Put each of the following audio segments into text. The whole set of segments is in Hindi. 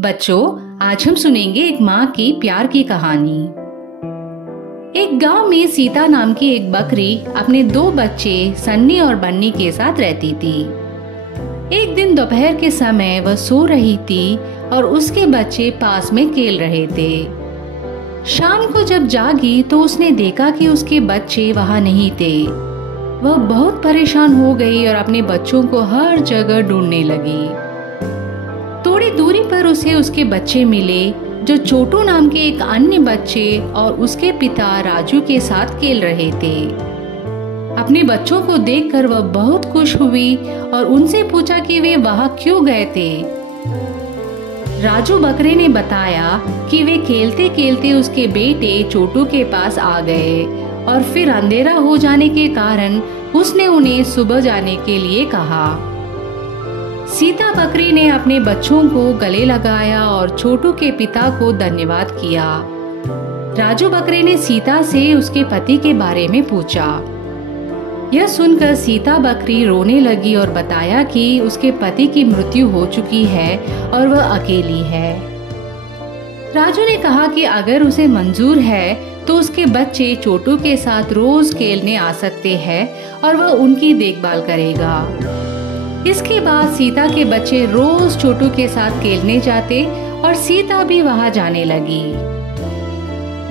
बच्चों, आज हम सुनेंगे एक माँ की प्यार की कहानी। एक गांव में सीता नाम की एक बकरी अपने 2 बच्चे सन्नी और बन्नी के साथ रहती थी। एक दिन दोपहर के समय वह सो रही थी और उसके बच्चे पास में खेल रहे थे। शाम को जब जागी तो उसने देखा कि उसके बच्चे वहां नहीं थे। वह बहुत परेशान हो गई और अपने बच्चों को हर जगह ढूंढने लगी। थोड़ी दूरी पर उसे उसके बच्चे मिले, जो छोटू नाम के एक अन्य बच्चे और उसके पिता राजू के साथ खेल रहे थे। अपने बच्चों को देखकर वह बहुत खुश हुई और उनसे पूछा कि वे वहां क्यों गए थे। राजू बकरे ने बताया कि वे खेलते खेलते उसके बेटे छोटू के पास आ गए और फिर अंधेरा हो जाने के कारण उसने उन्हें सुबह जाने के लिए कहा। सीता बकरी ने अपने बच्चों को गले लगाया और छोटू के पिता को धन्यवाद किया। राजू बकरे ने सीता से उसके पति के बारे में पूछा। यह सुनकर सीता बकरी रोने लगी और बताया कि उसके पति की मृत्यु हो चुकी है और वह अकेली है। राजू ने कहा कि अगर उसे मंजूर है तो उसके बच्चे छोटू के साथ रोज खेलने आ सकते हैं और वह उनकी देखभाल करेगा। इसके बाद सीता के बच्चे रोज छोटू के साथ खेलने जाते और सीता भी वहां जाने लगी।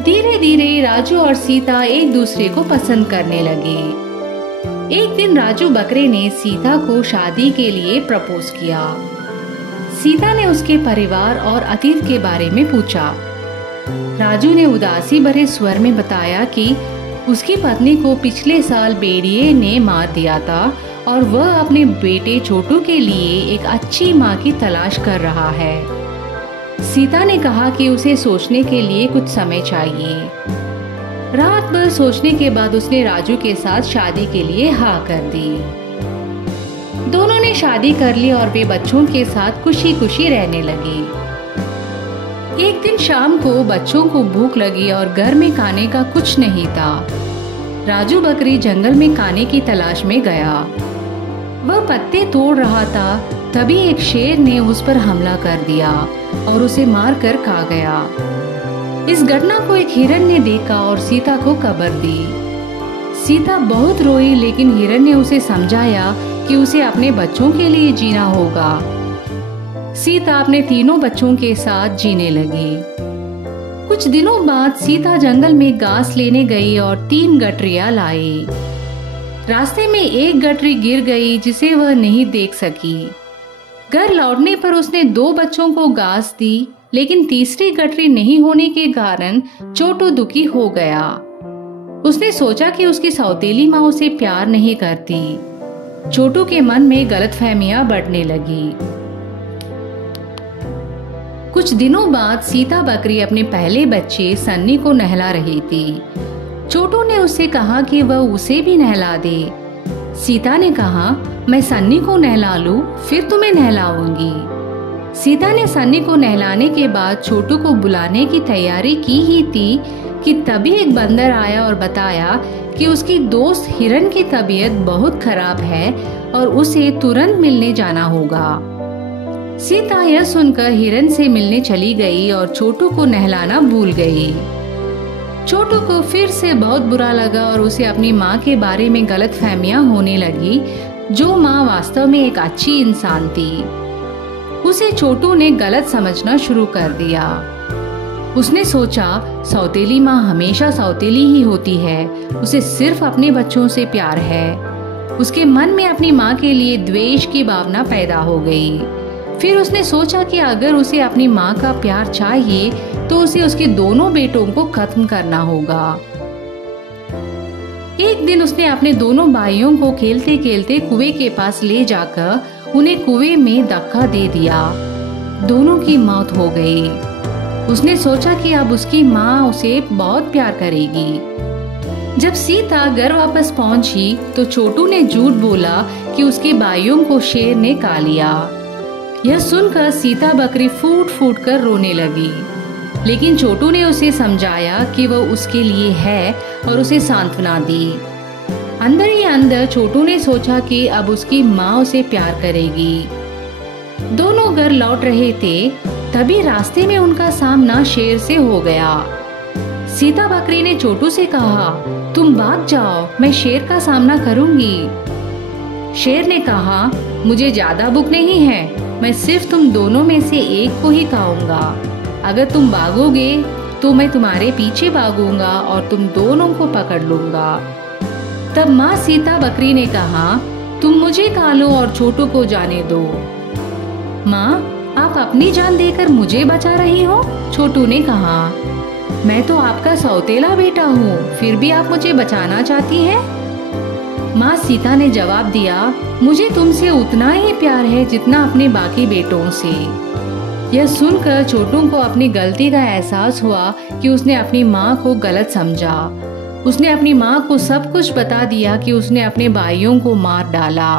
धीरे धीरे राजू और सीता एक दूसरे को पसंद करने लगे। एक दिन राजू बकरे ने सीता को शादी के लिए प्रपोज किया। सीता ने उसके परिवार और अतीत के बारे में पूछा। राजू ने उदासी भरे स्वर में बताया कि उसकी पत्नी को पिछले साल भेड़िए ने मार दिया था और वह अपने बेटे छोटू के लिए एक अच्छी माँ की तलाश कर रहा है। सीता ने कहा कि उसे सोचने के लिए कुछ समय चाहिए। रात भर सोचने के बाद उसने राजू के साथ शादी के लिए हाँ कर दी। दोनों ने शादी कर ली और वे बच्चों के साथ खुशी खुशी रहने लगे। एक दिन शाम को बच्चों को भूख लगी और घर में खाने का कुछ नहीं था। राजू बकरी जंगल में खाने की तलाश में गया। वह पत्ते तोड़ रहा था, तभी एक शेर ने उस पर हमला कर दिया और उसे मारकर खा गया। इस घटना को एक हिरण ने देखा और सीता को खबर दी। सीता बहुत रोई, लेकिन हिरण ने उसे समझाया कि उसे अपने बच्चों के लिए जीना होगा। सीता अपने 3 बच्चों के साथ जीने लगी। कुछ दिनों बाद सीता जंगल में घास लेने गई और 3 गठरियां लाई। रास्ते में एक गठरी गिर गई जिसे वह नहीं देख सकी। घर लौटने पर उसने 2 बच्चों को घास दी, लेकिन तीसरी गठरी नहीं होने के कारण छोटू दुखी हो गया। उसने सोचा कि उसकी सौतेली माँ उसे प्यार नहीं करती। छोटू के मन में गलतफहमियां बढ़ने लगी। कुछ दिनों बाद सीता बकरी अपने पहले बच्चे सन्नी को नहला रही थी। छोटू ने उससे कहा कि वह उसे भी नहला दे। सीता ने कहा, मैं सन्नी को नहला लूं, फिर तुम्हें नहलाऊंगी। सीता ने सन्नी को नहलाने के बाद छोटू को बुलाने की तैयारी की ही थी कि तभी एक बंदर आया और बताया कि उसकी दोस्त हिरण की तबीयत बहुत खराब है और उसे तुरंत मिलने जाना होगा। सीता यह सुनकर हिरण से मिलने चली गई और छोटू को नहलाना भूल गई। छोटू को फिर से बहुत बुरा लगा और उसे अपनी माँ के बारे में गलतफहमियां होने लगी, जो माँ वास्तव में एक अच्छी इंसान थी। उसे छोटू ने गलत समझना शुरू कर दिया। उसने सोचा, सौतेली माँ हमेशा सौतेली ही होती है, उसे सिर्फ अपने बच्चों से प्यार है। उसके मन में अपनी माँ के लिए द्वेष की भावना पैदा हो गई। फिर उसने सोचा कि अगर उसे अपनी माँ का प्यार चाहिए तो उसे उसके 2 बेटों को खत्म करना होगा। एक दिन उसने अपने 2 भाइयों को खेलते खेलते कुएं के पास ले जाकर उन्हें कुएं में धक्का दे दिया। दोनों की मौत हो गई। उसने सोचा कि अब उसकी माँ उसे बहुत प्यार करेगी। जब सीता घर वापस पहुंची तो छोटू ने झूठ बोला कि उसके भाइयों को शेर ने खा लिया। यह सुनकर सीता बकरी फूट फूट कर रोने लगी, लेकिन छोटू ने उसे समझाया कि वह उसके लिए है और उसे सांत्वना दी। अंदर ही अंदर छोटू ने सोचा कि अब उसकी माँ उसे प्यार करेगी। दोनों घर लौट रहे थे तभी रास्ते में उनका सामना शेर से हो गया। सीता बकरी ने छोटू से कहा, तुम भाग जाओ, मैं शेर का सामना करूंगी। शेर ने कहा, मुझे ज्यादा भूख नहीं है, मैं सिर्फ तुम दोनों में से एक को ही खाऊंगा। अगर तुम भागोगे तो मैं तुम्हारे पीछे भागूंगा और तुम दोनों को पकड़ लूंगा। तब माँ सीता बकरी ने कहा, तुम मुझे खा लो और छोटू को जाने दो। माँ, आप अपनी जान देकर मुझे बचा रही हो? छोटू ने कहा, मैं तो आपका सौतेला बेटा हूँ, फिर भी आप मुझे बचाना चाहती हैं? माँ सीता ने जवाब दिया, मुझे तुमसे उतना ही प्यार है जितना अपने बाकी बेटों से। यह सुनकर छोटू को अपनी गलती का एहसास हुआ कि उसने अपनी माँ को गलत समझा। उसने अपनी माँ को सब कुछ बता दिया कि उसने अपने भाइयों को मार डाला।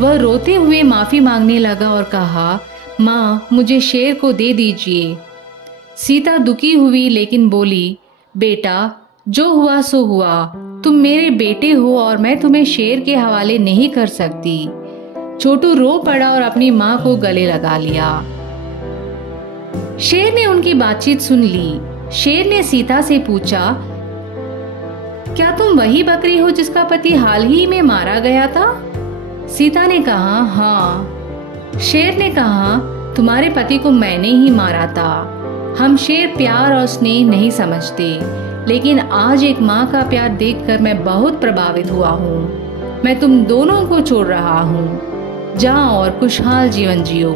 वह रोते हुए माफी मांगने लगा और कहा, माँ, मुझे शेर को दे दीजिए। सीता दुखी हुई लेकिन बोली, बेटा, जो हुआ सो हुआ, तुम मेरे बेटे हो और मैं तुम्हें शेर के हवाले नहीं कर सकती। छोटू रो पड़ा और अपनी माँ को गले लगा लिया। शेर ने उनकी बातचीत सुन ली। शेर ने सीता से पूछा, क्या तुम वही बकरी हो जिसका पति हाल ही में मारा गया था? सीता ने कहा, हाँ। शेर ने कहा, तुम्हारे पति को मैंने ही मारा था। हम शेर प्यार और स्नेह नहीं समझते, लेकिन आज एक माँ का प्यार देखकर मैं बहुत प्रभावित हुआ हूँ। मैं तुम दोनों को छोड़ रहा हूँ। जाओ और खुशहाल जीवन जियो।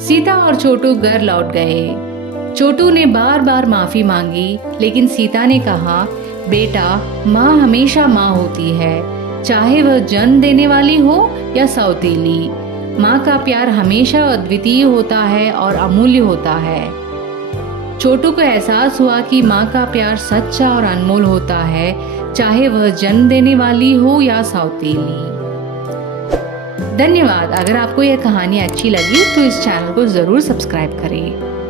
सीता और छोटू घर लौट गए। छोटू ने बार बार माफी मांगी, लेकिन सीता ने कहा, बेटा, माँ हमेशा माँ होती है, चाहे वह जन्म देने वाली हो या सौतेली। माँ का प्यार हमेशा अद्वितीय होता है और अमूल्य होता है। छोटू को एहसास हुआ कि माँ का प्यार सच्चा और अनमोल होता है, चाहे वह जन्म देने वाली हो या सौतेली। धन्यवाद। अगर आपको यह कहानी अच्छी लगी तो इस चैनल को जरूर सब्सक्राइब करें।